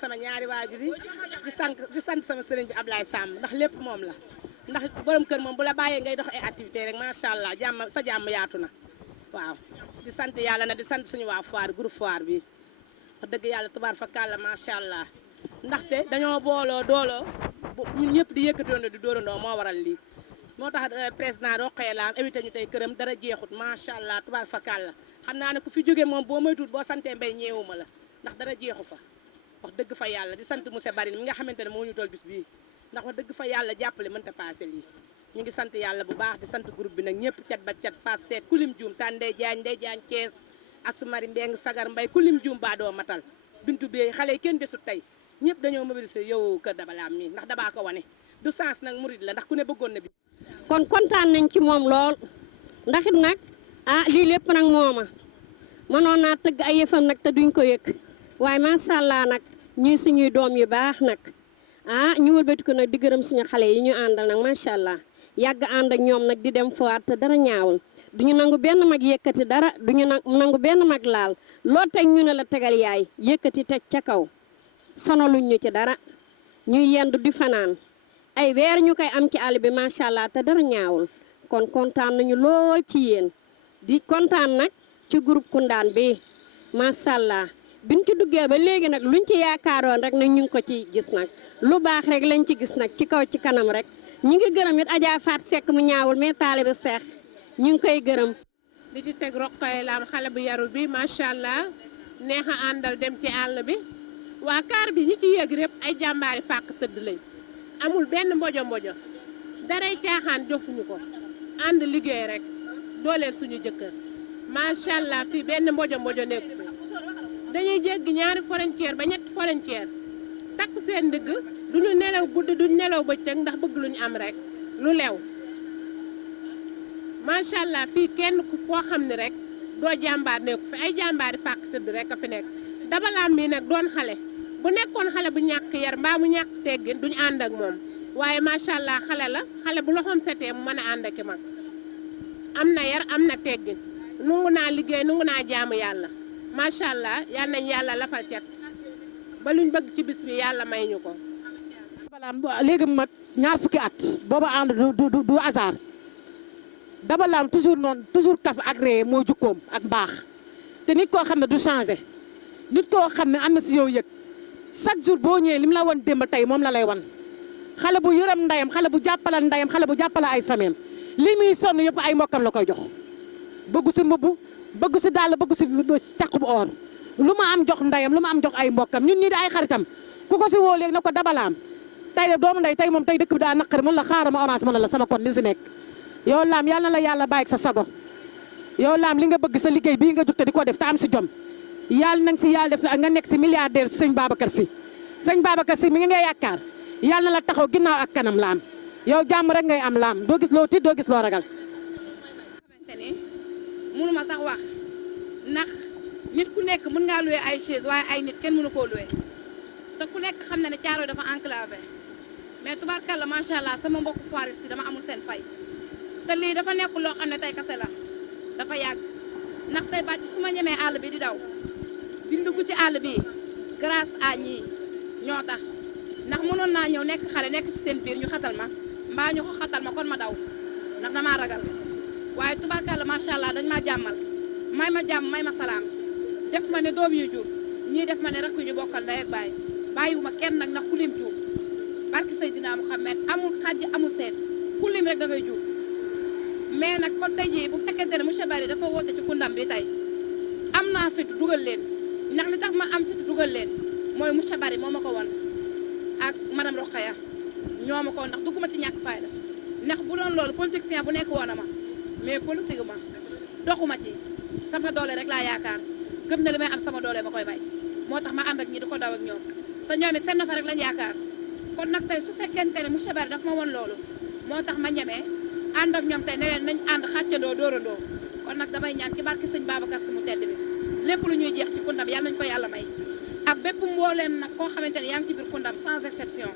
sama ñaari waajur yi di sant sama sëriñ bi Ablaye Samb ndax lépp moom la ndax borom kër moom bu la bàyyee ngay dox ay activité rek macha allah sa jàmm yaatu na waaw di sant yàlla na di sant suñu waa foire groupe foire bi wax dëgg yàlla tubaar fa kàlla macha allah ndaxte dañoo booloo dooloo ñun ñëpp di yëkkatandoo di dóorandoo moo waral lii moo tax président Rokhaya Lam invité ñu tey këram dara jeexut macha allah tubaar fa kàlla xam naa ne ku fi jóge moom boo moytuwul boo santee mbay ñeewuma la ndax dara jeexu fa wax dëgg fa yàlla di sant monsieur Bari mi nga xamante ne moo ñu toll bis bii ndax wax dëgg fa yàlla jàppale mënta passé lii ñu ngi sant yàlla bu baax di sant groupe bi nag ñëpp cat ba cat fas seet kulim juum tan Ndey Jaañ Kees Asumari Mbeng Sagar Mbay kulim juum baa doo matal bintu bee xale yi kenn desut tey ñëpp dañoo mobilisé yow kër Daba Lam mi ndax dabaa ko wane du sens nag murid la ndax ku ne bëggoon na bi kon kontaan nañ ci moom lool ndax it nag lii lépp nag mooma mënoon naa tëgg ay yëfam nag te duñ ko yëg waaye macha allah nag ñuy suñuy doom yu baax nag ñu wëlbatiku nag di gërëm suñu xale yi ñu àndal nag macha allah yàgg ànd ak ñoom nag di dem foire te dara ñaawul duñu nangu benn mag yëkkati dara duñu nangu benn mag laal loo teg ñu ne la tegal yaay yëkkati teg ca kaw sonaluñ ñu ci dara ñuy yendu di fanaan ay weer ñu koy am ci àll bi macha allah te dara ñaawul kon kontaan nañu lool ci yéen di kontaan nag ci groupe Koundane bi macha allah biñ ci duggee ba léegi nag luñ ci yaakaaroon rek nag ñu ngi ko ci gis nag lu baax rek lañ ci gis nag ci kaw ci kanam rek ñu ngi gërëm it Adja Faat Seck mu ñaawul mais taalibe Seex ñu ngi koy gërëm. di ci teg Rokhaya Lam xale bu yaru bi macha allah neex a àndal dem ci àll bi waa kaar bi ñi ci yëg rek ay jàmbaari fàq tëdd lañ amul benn mbojo daray caaxaan jofuñu ko ànd liggéey rek dooleel suñu jëkkër macha allah fii benn mbojo nekk fi dañuy jéggi ñaari frontière ba ñetti frontière takk seen ndigg duñu nelaw guddi duñu nelaw bëccëg ndax bëgg luñu am rek lu lew macha allah fii kenn koo xam ne rek doo jàmbaar nekku fi ay jàmbaari fàq tëdd rek a fi nekk Daba Lam mii nag doon xale bu nekkoon xale bu ñàkk yar mbaa mu ñàkk teggin duñu ànd ak moom waaye macha allah xale la xale bu loxoom setee mu mën a ànd ak mag am na yar am na teggin nungu naa liggéey nungu naa jaamu yàlla macha allah yal nañ yàlla lafal cat ba luñ bëgg ci bis bi yàlla may ñu ko. Daba Lam léegi mu mat ñaar fukki at booba ànd du hasard Daba Lam toujours kaf ak ree moo jukkoom ak baax te nit koo xam ne du changé nit koo xam ne am na si yow yëg chaque jour boo ñëwee li mu la wan démb tey moom la lay wan xale bu yërëm ndayam xale bu jàppala ndayam xale bu jàppala ay fameem li muy sonn yëpp ay mbokkam la koy jox bëggu si mbubb bëggu si dàll bëggu si caq bu or lu ma am jox ndayam lu ma am jox ay mbokkam ñun ñii di ay xaritam ku ko si woo léegi na ko Daba Lam tey de doomu nday tey moom tey dëkk bi daa naqari mën la xaaral ma orange mën la sama kon li si nekk yow Lam yal na la yàlla bàyyi sa sago yow Lam li nga bëgg sa liggéey bii nga jugte di ko def te am si jom yàlla nang si yàlla def nga nekk si milliardaire sëñ Babacar Sy sëñ Babacar Sy mi nga ngay yaakaar yàlla na la taxaw ginnaaw ak kanam Lam yow jàmm rek ngay am Lam doo gis loo tiit doo gis loo ragal. xamante ni mënuma sax wax ndax nit ku nekk mën ngaa loué ay chaise waaye ay nit kenn mënu koo loué te ku nekk xam na ne Thiaroye dafa enclavé mais tubaarkàlla macha allah sama mbokku foiriste dama amul seen fay te lii dafa nekk loo xam ne tey kase la dafa yàgg ndax tey bàcc su ma ñemee àll bi di daw di dugg ci àll bi grâce à ñii ñoo tax ndax mënoon naa ñëw nekk xale nekk ci seen biir ñu xatal ma mbaa ñu ko xatal ma kon ma daw ndax damaa ragal waaye tubaarkàlla macha allah dañ maa jàmmal may ma jàmm may ma salaam def ma ne doom yu jur ñii def ma ne rakk ñu bokkal ndey ak baay bàyyiwuma kenn nag ndax ku lim juum barki Seydina Muhammad amul xàjj amul seet ku lim rek da ngay juum mais nag kon tey jii bu fekkente ne monsieur Bari dafa woote ci Koundane bi tey am naa fit dugal leen ndax li tax ma am fit dugal leen mooy monsieur Bari moo ma ko won ak madame Rokhaya ñoo ma ko won ndax dugguma ci ñàkk fayda ndax bu doon loolu politicien bu nekk woon ma mais politique ma doxuma ci sama doole rek laa yaakaar gëm na li may am sama doole ma koy bay moo tax ma ànd ak ñi di ko daw ak ñoom te ñoom it fenn fa rek lañ yaakaar kon nag tey su fekkente ne monsieur Bari daf ma won loolu moo tax ma ñemee ànd ak ñoom tey ne leen nañ ànd xàccandoo dóorandoo kon nag damay ñaan ci barke sëñ Babacar Sy mu tedd bi lépp lu ñuy jeex ci Koundane yàlla nañ ko yàlla may ak bépp mbooleem nag koo xamante ne yaa ngi ci biir Koundane sans exception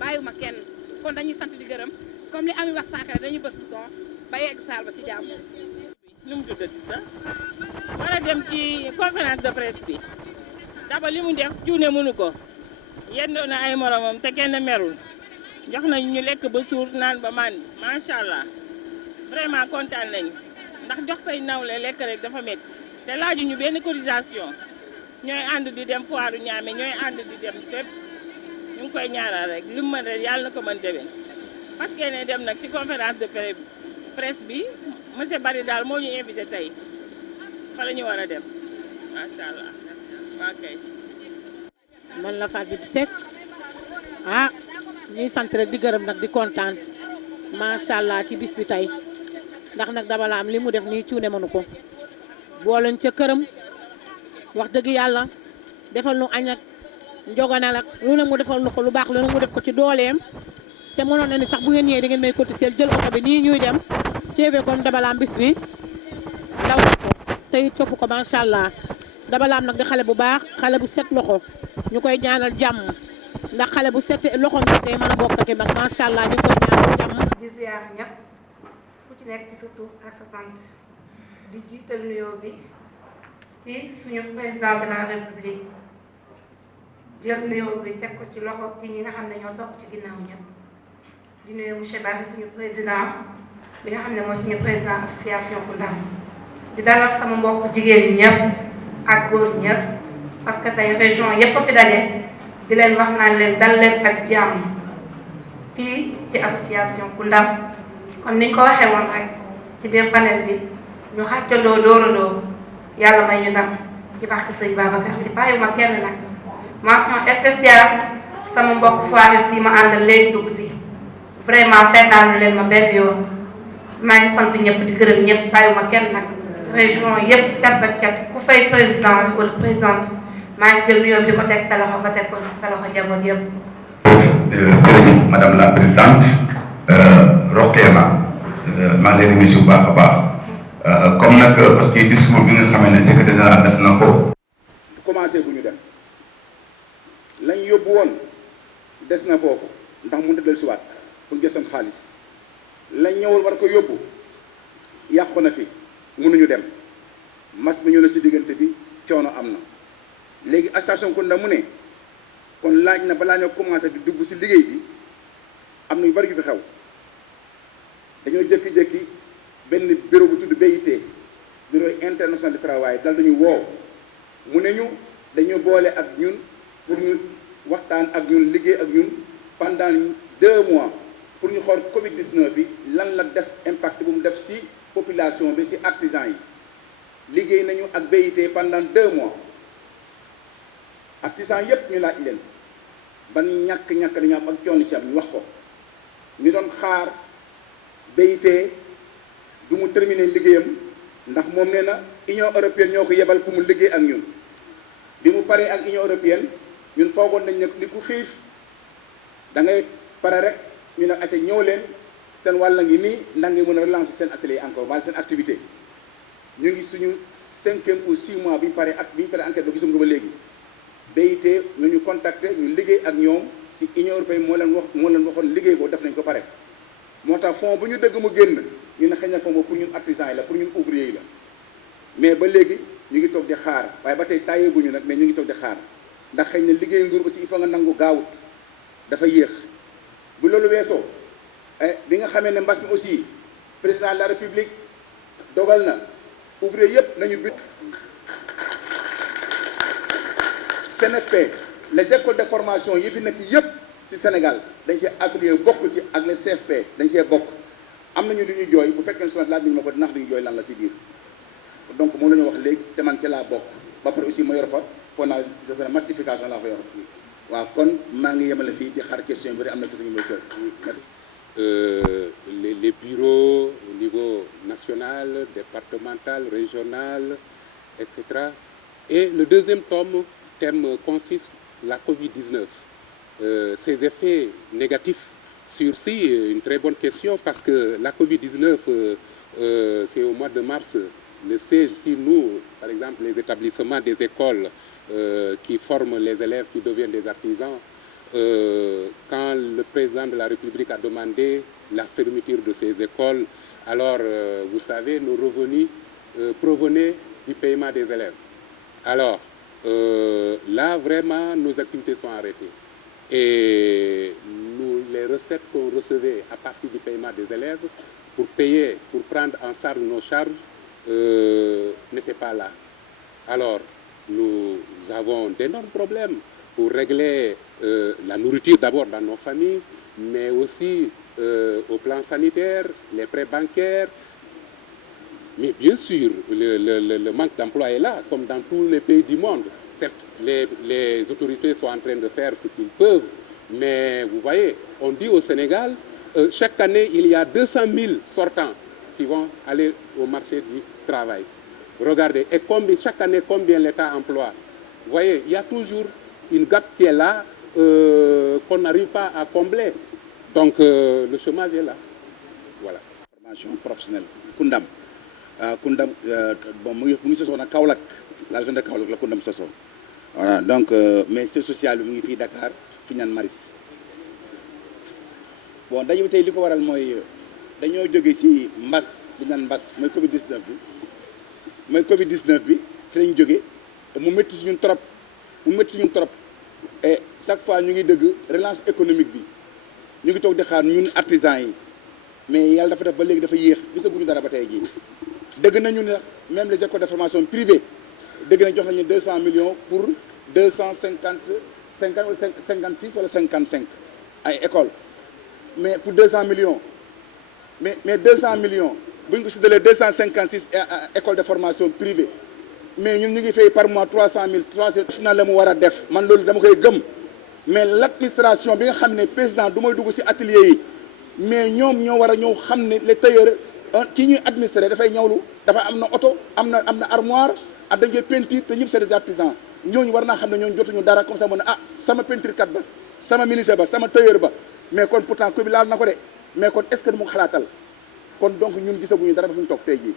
bàyyiwuma kenn kon dañuy sant di gërëm comme li Ami wax sànq rek dañuy bës bouton ba yegg saal ba ci jàmm. lu mu tuddati sax war a dem ci conférence de presse bi Daba li mu def cuune mënu ko yendoo na ay moromam te kenn merul jox nañ ñu lekk ba suur naan ba màndi macha allah vraiment kontaan nañu ndax jox say nawle lekk rek dafa métti te laaju ñu benn cotisation ñooy ànd di dem foiru ñaame ñooy ànd di dem fépp ñu ngi koy ñaanal rek li mu mën rek yàlla na ko mën déwén parce que ne dem nag ci conférence de presse bi monsieur Bari daal moo ñu invité tey fa la ñu war a dem macha allah ok. man la Fatou Bibi Seck ñuy sant rek di gërëm nag di kontaan macha allah ci bis bi tey ndax nag Dabalaam li mu def nii cuune mënu ko booleñ ca këram wax dëgg yàlla defal nu añ ak njoganal ak lu ne mu defal nu ko lu baax lu ne mu def ko ci dooleem te mënoon na ni sax bu ngeen ñëwee da ngeen may cotiser jël oto bi nii ñuy dem ceebe kon Dabalaam bis bi ndaw ko tey cofu ko macha allah Dabalaam nag di xale bu baax xale bu set loxo ñu koy ñaanal jàmm ndax xale bu set loxo bi day mën a bokk ak mag macha allah ñu koy ñaanal jàmm. di ziar ñëpp ku ci nekk ci sa tur ak sa sant di jiital nuyoo bi ci suñu président de la république jël nuyoo bi teg ko ci loxo ci ñi nga xam ne ñoo topp ci ginnaaw ñëpp di nuyu monsieur Barry suñu président bi nga xam ne mooy suñu président association Koundam di dalal sama mbokk jigéen ñëpp ak góor ñëpp parce que tey région yëpp a fi daje di leen wax naan leen dal leen ak jàmm fii ci association Koundam comme niñ ko waxee woon rek ci biir panel bi ñu xàccandoo dóorandoo yàlla may ñu ndam ci barke sëñ Babacar si bàyyiwuma kenn nag mention spéciale sama mbokk foiriste yi ma àndal léegi dugg si vraiment seetaan leen ma benn yoon maa ngi sant ñëpp di gërëm ñëpp bàyyiwuma kenn nag région yëpp cat ba cat ku fay président wala présidente maa ngi jël nuyoo bi di ko teg sa loxo nga teg ko sa loxo njaboot yëpp. jërëjëf madame la présidente Rokhaya maa ngi leen di nuyu bu baax a baax comme nag parce que discours bi nga xamee ne secrétaire général def na ko. commencé bu ñu dem lañ yóbbu woon des na foofu ndax mënut a dellusiwaat pour gëstoon xaalis lañ ñëwul war ko yóbbu yàqu na fi mënuñu dem mas bi ñu ne ci diggante bi coono am na léegi association Koundam mu ne kon laaj na balaa ñoo commencé di dugg si liggéey bi am na yu bari yu fi xew dañoo jékki-jékki benn bureau bu tudd BIT bureau international du travail dal dañu woow mu ne ñu dañu boole ak ñun pour ñu waxtaan ak ñun liggéey ak ñun pendant 2 mois pour ñu xool Covid 19 bi lan la def impact bu mu def si population bi si artisan yi liggéey nañu ak BIT pendant 2 mois artisan yépp ñu laaj leen ban ñàkk-ñàkk dañu am ak coono ci am ñu wax ko ñu doon xaar BIT du mu terminer liggéeyam ndax moom nee na Union européenne ñoo ko yebal pour mu liggéey ak ñun bi mu paree ak Union européenne ñun foogoon nañ ne ni ku xiif da ngay pare rek ñu ne ate ñëw leen seen wàll ngi nii ndax ngay mën a relancer seen atelier encore wala seen activité ñu ngi suñu 5e ou 6 mois bi ñu paree enquête ba gisum nga ba léegi BIT ñu ñu contacter ñu liggéey ak ñoom si Union européenne moo leen waxoon liggéey boobu def nañ ko pare moo tax fond bu ñu dëgg mu génn ñu ne xëy na fond boobu pour ñun artisans yi la pour ñun ouvriers yi la mais ba léegi ñu ngi toog di xaar waaye ba tey tàyyee guñu nag mais ñu ngi toog di xaar ndax xëy na liggéey nguur aussi il faut nga nangu gaawut dafa yéex bu loolu weesoo bi nga xamee ne mbas mi aussi président de la république dogal na ouvrier yëpp nañu bit CNFP les écoles de formation yi fi nekk yëpp ci Sénégal dañ see affilié bokk ci ak les CFP dañ see bokk am nañu lu ñuy jooy bu fekkee ne sonat laaj nañu ma ko dinax lu ñuy jooy lan la si biir donc moom la ñu wax léegi te man ca laa bokk ba pare aussi ma yor fa foo naa defe massification laa fa yor waaw kon maa ngi yemale fii di xaar question bi am na question yu may merci. Les bureaux au niveau national, départemental, régional, etc. Et le deuxième thème consiste la Covid-19. Ses effets négatifs sur une très bonne question parce que la Covid-19, c'est au mois de mars, le siège sur nous, par exemple les établissements des écoles qui forment les élèves qui deviennent des artisans, quand le président de la République a demandé la fermeture de ces écoles, alors vous savez, nos revenus provenaient du paiement des élèves. Alors là, vraiment, nos activités sont arrêtées. Et les recettes qu'on recevait à partir du paiement des élèves pour payer, pour prendre en charge nos charges, n'étaient pas là. Alors, nous avons d'énormes problèmes pour régler la nourriture d'abord dans nos familles, mais aussi au plan sanitaire, les prêts bancaires. Mais bien sûr, le manque d'emploi est là, comme dans tous les pays du monde. Certes, les autorités sont en train de faire ce qu'ils peuvent, mais vous voyez, on dit au Sénégal, chaque année, il y a 200 000 sortants qui vont aller au marché du travail. Regardez, et chaque année, combien l'État emploie? Vous voyez, il y a toujours une gap qui est là, qu'on n'arrive pas à combler. Donc, le chômage est là. Voilà. Formation professionnelle. Koundam. Koundam, bon, mu ngi sosoon ak Kaolack, la région de Kaolack la Koundam sosoon. Voilà, donc, mais c'est social bi mu ngi fii Dakar, fi ñu naan Maris. Bon, daje bi tey li ko waral mooy dañoo jóge ci mbas bi ñu naan mbas mooy Covid-19 bi. mooy Covid-19 bi si lañ jógee mu métti si ñun trop et chaque fois ñu ngi dëgg relance économique bi ñu ngi toog di xaar ñun artisans yi mais yàlla dafa def ba léegi dafa yéex gisaguñu dara ba tey jii dëgg nañu ne même les écoles de formation privées dëgg nañ jox nañu 200 millions pour 56 wala 55 ay écoles mais pour 200 millions mais 200 millions bu ñu ko séddalee 256 écoles de formation privée mais ñun ñu ngi fay par mois 300 000 na la mu war a def man loolu dama koy gëm mais l' administration bi nga xam ne président du may dugg ci atelier yi mais ñoom ñoo war a ñëw xam ne les tailleurs kii ñuy administrer dafay ñawlu dafa am na oto am na armoire ak dañ koy peinture te ñëpp c'est des artisans ñooñu war naa xam ne ñooñu jotuñu dara comme ça mu ne sama peinture kat ba sama menuisier ba sama tailleur ba mais kon pourtant ko bi laal na ko de mais kon est ce que mu xalaatal kon donc ñun gisaguñu dara ba suñu toog tey jii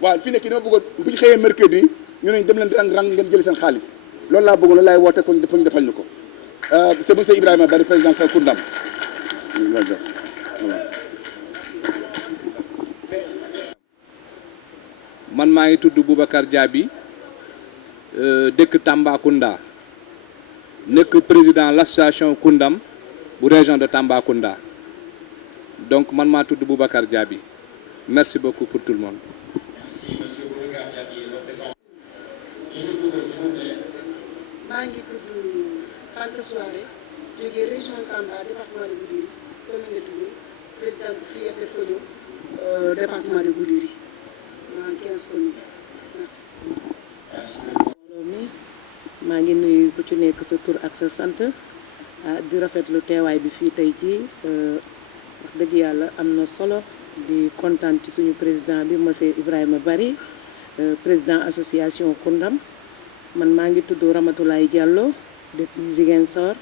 waaw fi nekk dama bëggoon bu ñu xëyee mercredi ñu ne dem leen rang ngeen jëli seen xaalis loolu laa bëggoon loolu laay woote ko ñu defal ñu ko c'est monsieur Ibrahima Bari président sa Koundam man maa ngi tudd Boubacar Diaby dëkk Tambacounda nekk président l'association Koundam bu région de Tambacounda donc man maa tudd Boubacar Diaby merci beaucoup pour tout le monde. Merci monsieur Boubacar Diaby représentant. maa ngi tudd Fanta Souare jógee région Tamba département de Goudiri commune de Toul présidente Filière de Fodio département de Goudiri maa 15 communes merci. maa ngi nuyu ku ci nekk sa tur ak sa sant di rafetlu teewaay bi fii tey jii wax dëgg yàlla am na solo di kontaan ci suñu président bi monsieur Ibrahima Bari président association Koundam man maa ngi tudd Ramatoulaye Diallo depuis Ziguinchor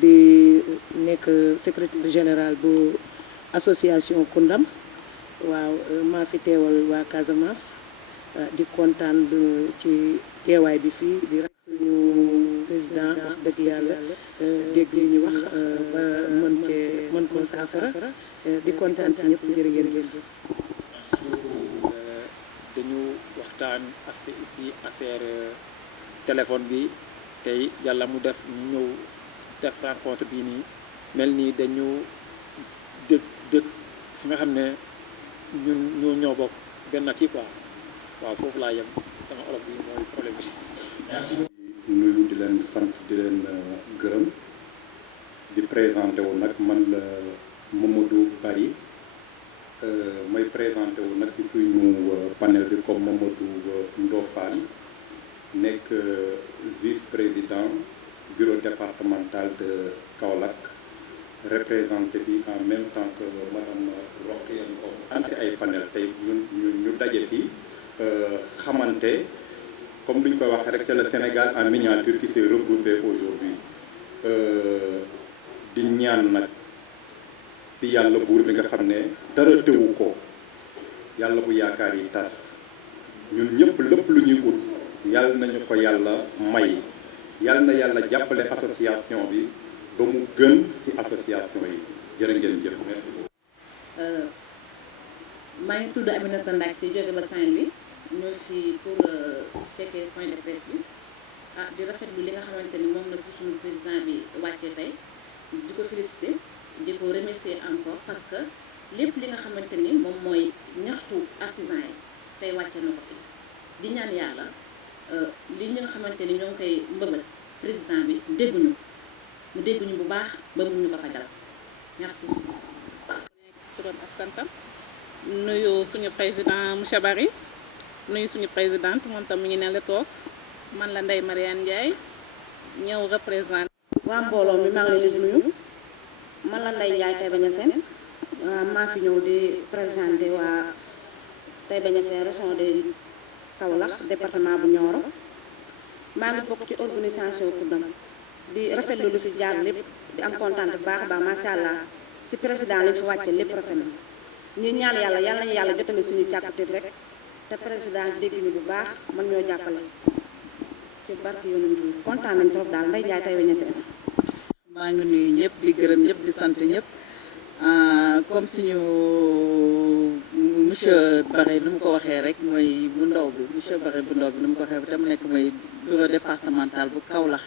di nekk secrétaire général bu association Koundam waaw maa fi teewal waa Casamance di kontaan ci teewaay bi fii di rek suñu président wax dëgg yàlla dégg li ñu wax ba mën koo saafara di kontaan ci ñëpp jërë ngeen jëf. dañu waxtaan ak ici affaire téléphone bi tey yàlla mu def ñu ñëw def rencontre bii nii mel nii dañu dëkk fi nga xam ne ñun ñoo bokk benn kii quoi waaw foofu laa yem sama olof bi mooy problème bi. merci. nuyu di leen sant di leen gërëm di présenté wu nag man la Mamadou Bari may présenté wu nag ci suñu panel bi comme Mamadou Ndofane nekk vice-président bureau départemental de Kaolack représenté bi en même temps que madame Rokhaya Ngom ante ay panel tey ñu daje fi xamante comme duñ koy waxee rek c'est le Sénégal en miniature qui s'est regroupé aujourd'hui di ñaan nag ci yàlla buur bi nga xam ne dara teewu ko yàlla bu yaakaar yi tas ñun ñëpp lépp lu ñuy ut yàlla nañu ko yàlla may yàlla na yàlla jàppale association bi ba mu gën ci association yi jërë ngeen jëf merci beaucoup. maa ngi tudd Aminata Ndak si jóge ba Saint-Louis ñëw fii pour fekkee point de presse bi di rafetlu li nga xamante ni moom la si suñu président bi wàccee tey di ko féliciter di ko remercier encore parce que lépp li nga xamante ni moom mooy ñaxtu artisan yi tey wàcce na ko fi di ñaan yàlla li nga xamante ni ñoo ngi koy mbëbal président bi dégguñu mu dégguñu bu baax ba mu ñu ko fajal merci. turam ak santam nuyu suñu président monsieur Barry nuyu suñu présidente moom tam mi ngi ne la toog man la Ndeye Mariane Ndiaye ñëw représenté. waa mbooloo mi maa ngi leen di nuyu man la Ndeye Ndiaye Taïba Niassène maa fi ñëw di présenté waa Taïba Niassène région de Kaolack département bu Nioro maa ngi bokk ci organisation Koundam di rafetlu lu fi jaar lépp di am kontaan bu baax a baax macha allah si président li fi wàcce lépp rafet na ñu ñaan yàlla yal nañu yàlla jotale suñu càkkutéef rek te président dégg ñu bu baax man ñoo jàppale ci barke yonent bi kontaan nañ trop daal Ndeye Ndiaye Taïba Niassène. maa ngi nuyu ñëpp di gërëm ñëpp di sant ñëpp comme suñu monsieur Barry nu mu ko waxee rek mooy bu ndaw bi monsieur Barry bu ndaw bi nu mu ko waxee te mu nekk mooy bureau départemental bu Kaolack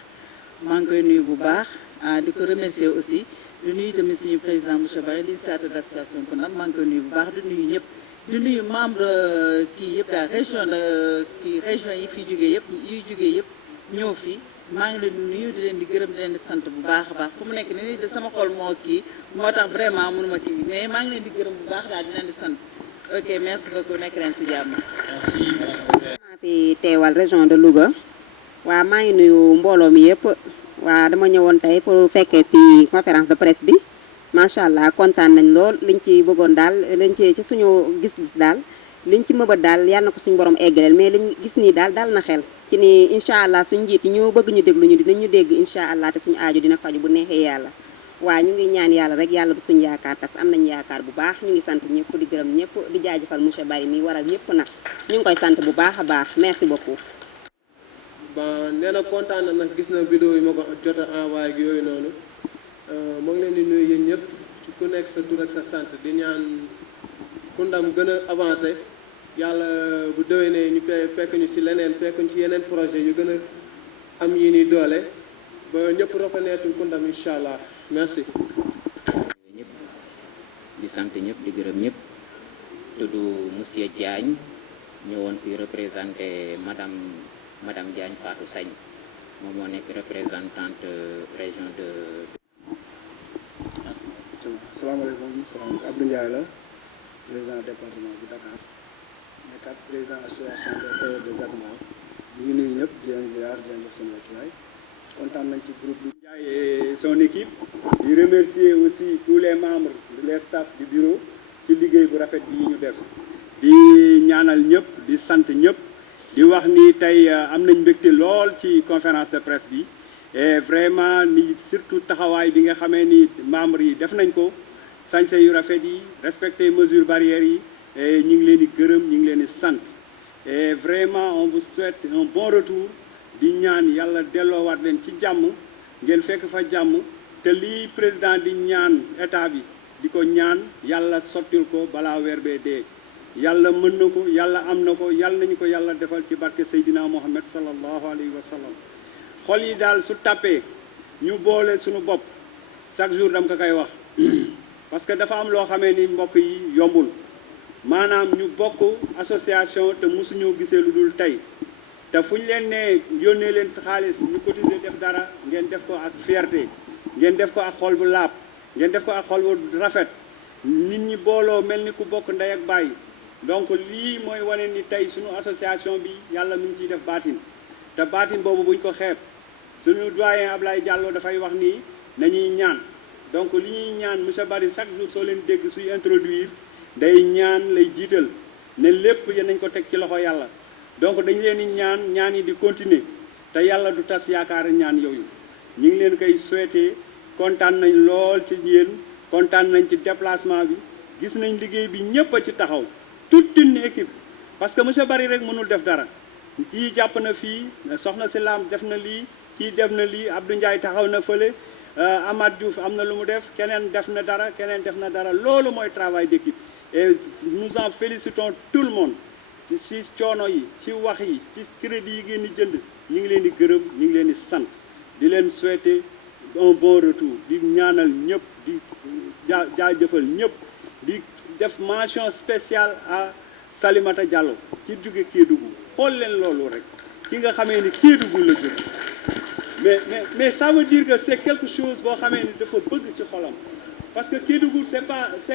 maa ngi koy nuyu bu baax di ko remercier aussi di nuyu tamit suñu président monsieur Barry l'initiateur de l'association Koundam maa ngi koy nuyu bu baax di nuyu ñëpp di nuyu membre kii yëpp daal région yi fi jógee yëpp yuy jógee yëpp ñëw fi maa ngi leen di nuyu di leen di gërëm di leen di sant bu baax a baax fu mu nekk nii de sama xol moo kii moo tax vraiment mënuma kii mais maa ngi leen di gërëm bu baax daal di leen di sant ok merci beaucoup nekk leen si jàmm. maa fi teewal région de Louga waa maa ngi nuyu mbooloo mi yëpp waa dama ñëwoon tey pour fekkee si conférence de presse bi macha allah kontaan nañ lool liñ ci bëggoon daal liñ ci suñu gis-gis daal liñ ci mëbët daal yal na ko suñu borom eggaleel mais liñ gis nii daal na xel. ci ni incha allah suñu njiit yi ñu bëgg ñu déglu ñu dinañ ñu dégg incha allah te suñu aaju dina faju bu neexee yàlla waaw ñu ngi ñaan yàlla rek yàlla bu suñu yaakaar tas am nañu yaakaar bu baax ñu ngi sant ñëpp di gërëm ñëpp di jaajëfal monsieur Barry mi waral ñëpp nag ñu ngi koy sant bu baax a baax merci beaucoup. bon nee na kontaan na nag gis na vidéo yi ma ko jot a envoyé ak yooyu noonu moo ngi leen di nuyu yéen ñëpp ku nekk sa tur ak sa sant di ñaan Koundam gën a avancé. yàlla bu déwénee ñu fekk ñu ci leneen fekk ñu ci yeneen projet yu gën a am yi ni doole ba ñëpp reconnaître Koundam incha allah merci. ñëpp di sant ñëpp di gërëm ñëpp tudd monsieur Diagne ñëwoon fi représenté madame Diagne Fatou Sagne moom moo nekk représentante région de. salaamaaleykum Abdou Ndiaye la président département bu Dakar. nekk président association des tailleurs des armoires ñu ngi nuyu ñëpp di leen ziar di leen def seen wàccuwaay kontaan nañ ci groupe bi. et son équipe di remercier aussi tous les membres les staff du bureau ci liggéey bu rafet bi ñu def di ñaanal ñëpp di sant ñëpp di wax ni tey am nañ mbégte lool ci conférence de presse bi et vraiment ni surtout taxawaay bi nga xamee ni membres yi def nañ ko sañse yu rafet yi respecter mesures barrières yi. et ñu ngi leen di gërëm ñu ngi leen di sant et vraiment on vous souhaite un bon retour di ñaan yàlla delloowaat leen ci jàmm ngeen fekk fa jàmm te lii président di ñaan état bi di ko ñaan yàlla sottil ko balaa weer bee dee yàlla mën na ko yàlla am na ko yàlla nañu ko yàlla defal ci barke Seydina Mohamed sallallahu alayhi wa sallam xol yi daal su tàppee ñu boole suñu bopp chaque jour dama ko koy wax parce que dafa am loo xamee ni mbokk yi yombul maanaam ñu bokk association te mosuñoo gisee lu dul tey te fu ñu leen nee yónnee leen xaalis ñu cotiser def dara ngeen def ko ak fierté ngeen def ko ak xol bu laab ngeen def ko ak xol bu rafet nit ñi booloo mel ni ku bokk ndey ak baay donc lii mooy wane ni tey suñu association bi yàlla mi ngi ciy def baatin te baatin boobu buñ ko xeeb suñu doyen Ablaye Diallo dafay wax ni nañuy ñaan donc li ñuy ñaan monsieur Barry chaque jour soo leen dégg suy introduire day ñaan lay jiital ne lépp yéen nañ ko teg ci loxo yàlla donc dañu leen di ñaan yi di continuer te yàlla du tas yaakaar ñaan yooyu ñu ngi leen koy souhaiter kontaan nañ lool ci yéen kontaan nañ ci déplacement bi gis nañ liggéey bi ñëpp a ci taxaw toute une équipe parce que monsieur Barry rek mënul def dara kii jàpp na fii soxna si laam def na lii kii def na lii Abdou Ndiaye taxaw na fële Amath Diouf am na lu mu def keneen def na dara keneen def na dara loolu mooy travail d'équipe et nous en félicitons tout le monde ci coono yi ci wax yi ci crédit yi ngeen di jënd ñu ngi leen di gërëm ñu ngi leen di sant di leen souhaiter un bon retour di ñaanal ñëpp di jaajëfal ñëpp di def mention spéciale à Salimata Diallo ci jóge Kédougou xool leen loolu rek ki nga xamee ni Kédougou la jóge mais ça veut dire que c'est quelque chose boo xamee ni dafa bëgg ci xolam parce que Kédougou c'est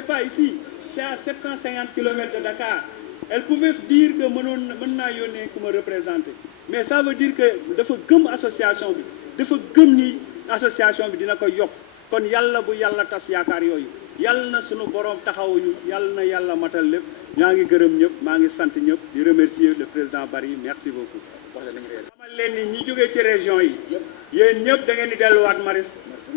pas ici c'est à 750 kilomètres de Dakar elle pouvait dire que mën naa yónnee ku ma représenter mais ça veut dire que dafa gëm association bi dafa gëm ni association bi dina ko yokk kon yàlla bu yàlla tas yaakaar yooyu yàlla na sunu borom taxawuñu yàlla na yàlla matal lépp ñaa ngi gërëm ñëpp maa ngi sant ñëpp di remercier le président Barry merci beaucoup. xamal leen ni ñi jógee ci région yi yéen ñëpp da ngeen di delluwaat Maris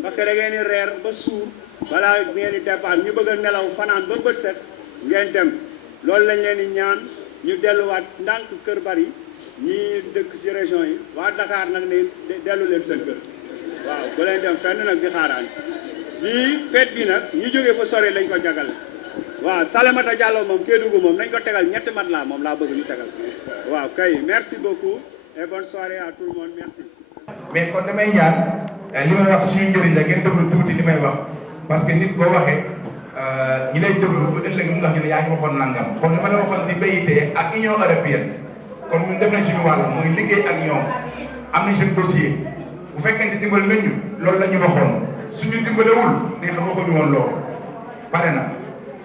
parce que da ngeen di reer ba suur balaa ngeen di départ ñu bëgg a nelaw fanaan ba bët set ngeen dem loolu lañ leen di ñaan ñu delluwaat ndànk kër Barry ñi dëkk ci région yi waa Dakar nag ne dellu leen seen kër waaw bu leen dem fenn nag di xaaraan lii fête bi nag ñi jógee fa sori lañ ko jagale waaw Salimata Diallo moom Kédougou moom nañ ko tegal ñetti mat laa moom laa bëgg ñu tegal waaw kay merci beaucoup et bonne soirée à tout le monde merci. mais kon damay ñaan li may wax suñu njëriñ la ngeen déglu tuuti li may wax parce que nit boo waxee ñi lay déglu bu ëllëg mu nga xam ne yaa ngi waxoon nangam kon li ma la waxoon si BIT ak Union européenne kon ñun def nañ suñu wàll mooy liggéey ak ñoom am nañ seen dossier bu fekkente dimbal nañ ñu loolu la ñu waxoon suñu dimbalewul ne xam waxuñu woon loolu pare na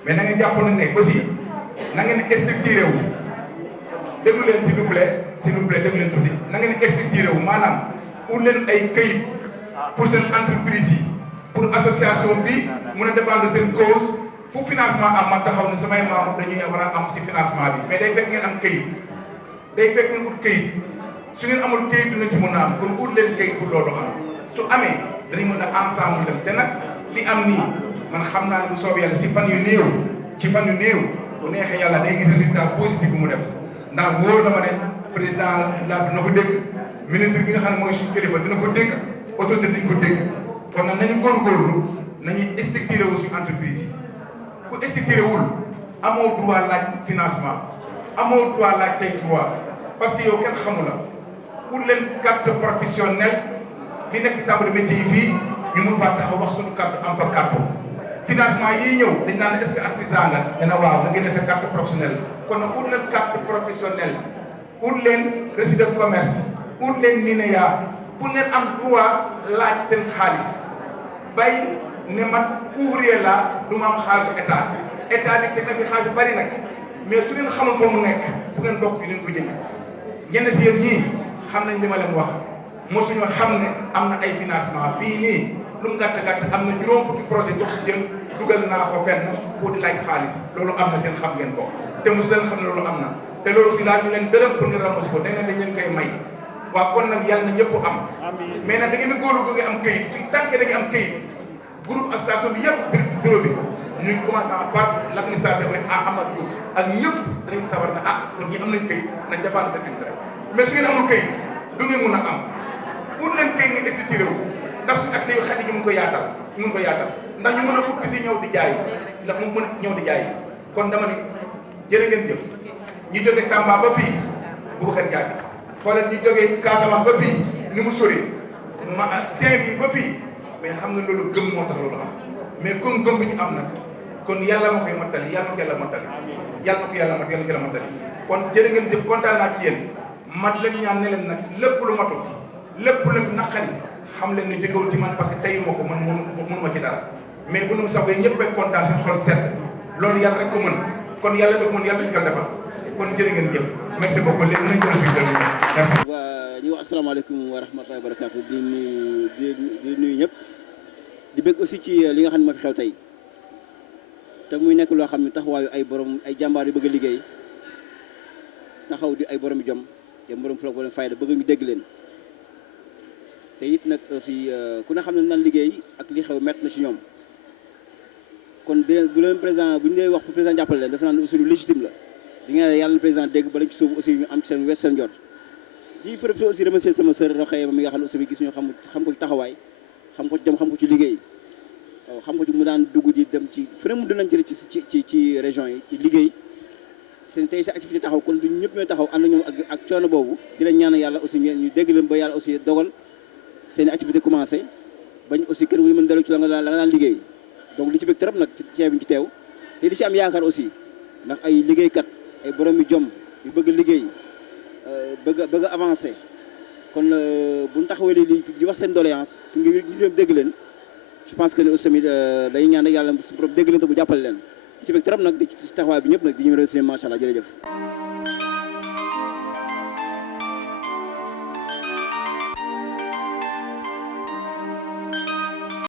mais na ngeen jàpp nag ne aussi na ngeen structuré wu déglu leen s'il vous plaît déglu leen tuuti na ngeen structuré wu maanaam pour leen ay këyit pour seen entreprise yi pour association bi mun a défendre seen cause fu financement am ma taxaw ne samay membres dañuy war a am ci financement bi mais day fekk ngeen am këyit day fekk ngeen ut këyit su ngeen amul këyit du ngeen ci mën a am kon ut leen këyit pour loolu am su amee danañ mën a ensemble dem te nag li am nii man xam naa ne bu soobee yàlla si fan yu néew bu neexee yàlla day gis résultat positif bu mu def ndax wóor na ma ne président la dina ko dégg ministre bi nga xam ne mooy suñu kilifa dina ko dégg autorité dañ ko dégg kon nag nañu góorgóorlu nañu structuré wu suñu entreprise yi ku structuré wul amoo droit laaj financement amoo droit laaj say droit parce que yow kenn xamu la pour leen carte professionnelle li nekk chambre de métier yi fii ñu mun faa taxaw wax suñu carte am fa carte financement yi ñëw dañ naan est-ce que artisan nga dana waaw nga génne sa carte professionnelle kon nag pour leen carte professionnelle pour leen reçu de commerce pour leen NINEA pour ngeen am droit laaj seen xaalis bay ne man ouvrier la du ma am xaalisu état bi teg na fi xaalis bari nag mais su ngeen xamul fa mu nekk bu ngeen bokk di leen ko jënd ñenn si yéen ñii xam nañ li ma leen wax mosuñu xam ne am na ay financement fii nii lu mu gàtt am na juróom fukki projet jox si yéen dugal naa ko fenn pour di laaj xaalis loolu am na seen xam ngeen ko te mosu leen xam ne loolu am na te loolu si laaj ñu leen dërëm pour ngeen ramos ko dañ ne dañ leen koy may waaw kon nag yàlla na ñëpp am mais nag da ngeen a góorlu ko nga am këyit fi tant que da nga am këyit groupe association bi yëpp bureau bi ñuy commencé par l'administrateur Amadou Diouf ak ñëpp dañuy sabar na kon ñi am nañ këyit nañ défendre seen intérêt mais su ngeen amul këyit du ngeen mun a am pour leen këyit nga institué wu ndax suñu atelier yu xat yi ñu mun ko yaatal ndax ñu mën a ubbi si ñëw di jaay ndax mu mën a ñëw di jaay kon dama ne jërë ngeen jëf ñi jógee Tamba ba fii Boubacar Diaby xoolal ñi jógee Casamance ba fii ni mu sori Saint-Louis ba fii mais xam nga loolu gëm moo tax loolu am mais comme gëm bi ñu am nag kon yàlla ma koy mottali yàlla ma ko yàlla mottali kon jërë ngeen jëf kontaan naa ci yéen mat leen ñaan ne leen nag lépp lu matut lépp lu fi naqari xam leen ne jógewul ci man parce que tey ma ko man mënuma ci dara mais bu nu sax ñëpp ay kontaan seen xol set loolu yàlla rek ko mën kon yàlla da ko mën yàlla ñu ko defal kon jërë ngeen jëf merci beaucoup léegi nañ ko suñu dal merci. ñu wax asalaamaaleykum wa rahmatullahi wa barakatu di nuyu ñëpp di bëgg aussi ci li nga xam ne moo fi xew tey te muy nekk loo xam ne taxawaayu ay borom ay jàmbaar yu bëgg a liggéey taxaw di ay borom jom te borom fula borom fayda bëgg ñu dégg leen te it nag aussi ku ne xam ne nan liggéey ak li xew métti na ci ñoom kon bu leen président bu ñu lay wax pour président jàppale leen dafa naan aussi lu légitime la di nga yàlla na président dégg ba lañ ci sóobu aussi ñu am ci seen wes seen jot di profité aussi remercier sama sœur Rokhaya mi nga xam ne aussi bi gis ñu xam ko ci taxawaay xam ko ci jom xam ko ci liggéey waaw xam ko ci mu daan dugg ji dem ci fu ne mu dinañ ci région yi ci liggéey seen tey sa activité taxaw kon du ñëpp ñooy taxaw ànd ñoom ak coono boobu di leen ñaan yàlla aussi ñu dégg leen ba yàlla aussi dogal seen activité commencé bañ aussi kenn wu ñu mën dellu ci la nga daan liggéey donc li ci bëgg trop nag ci ceeb bi ñu ci teew te di ci am yaakaar aussi ndax ay liggéeykat ay borom yu jom yu bëgg liggéey bëgg a avancé kon bu ñu taxawee li di wax seen doléance ngir ñu dégg leen je pense que ne aussi tamit day ñaan rek yàlla su borom dégg leen te bu jàppale leen li ci bëgg trop nag di ci taxawaay bi ñëpp nag di ñu remercier macha allah jërëjëf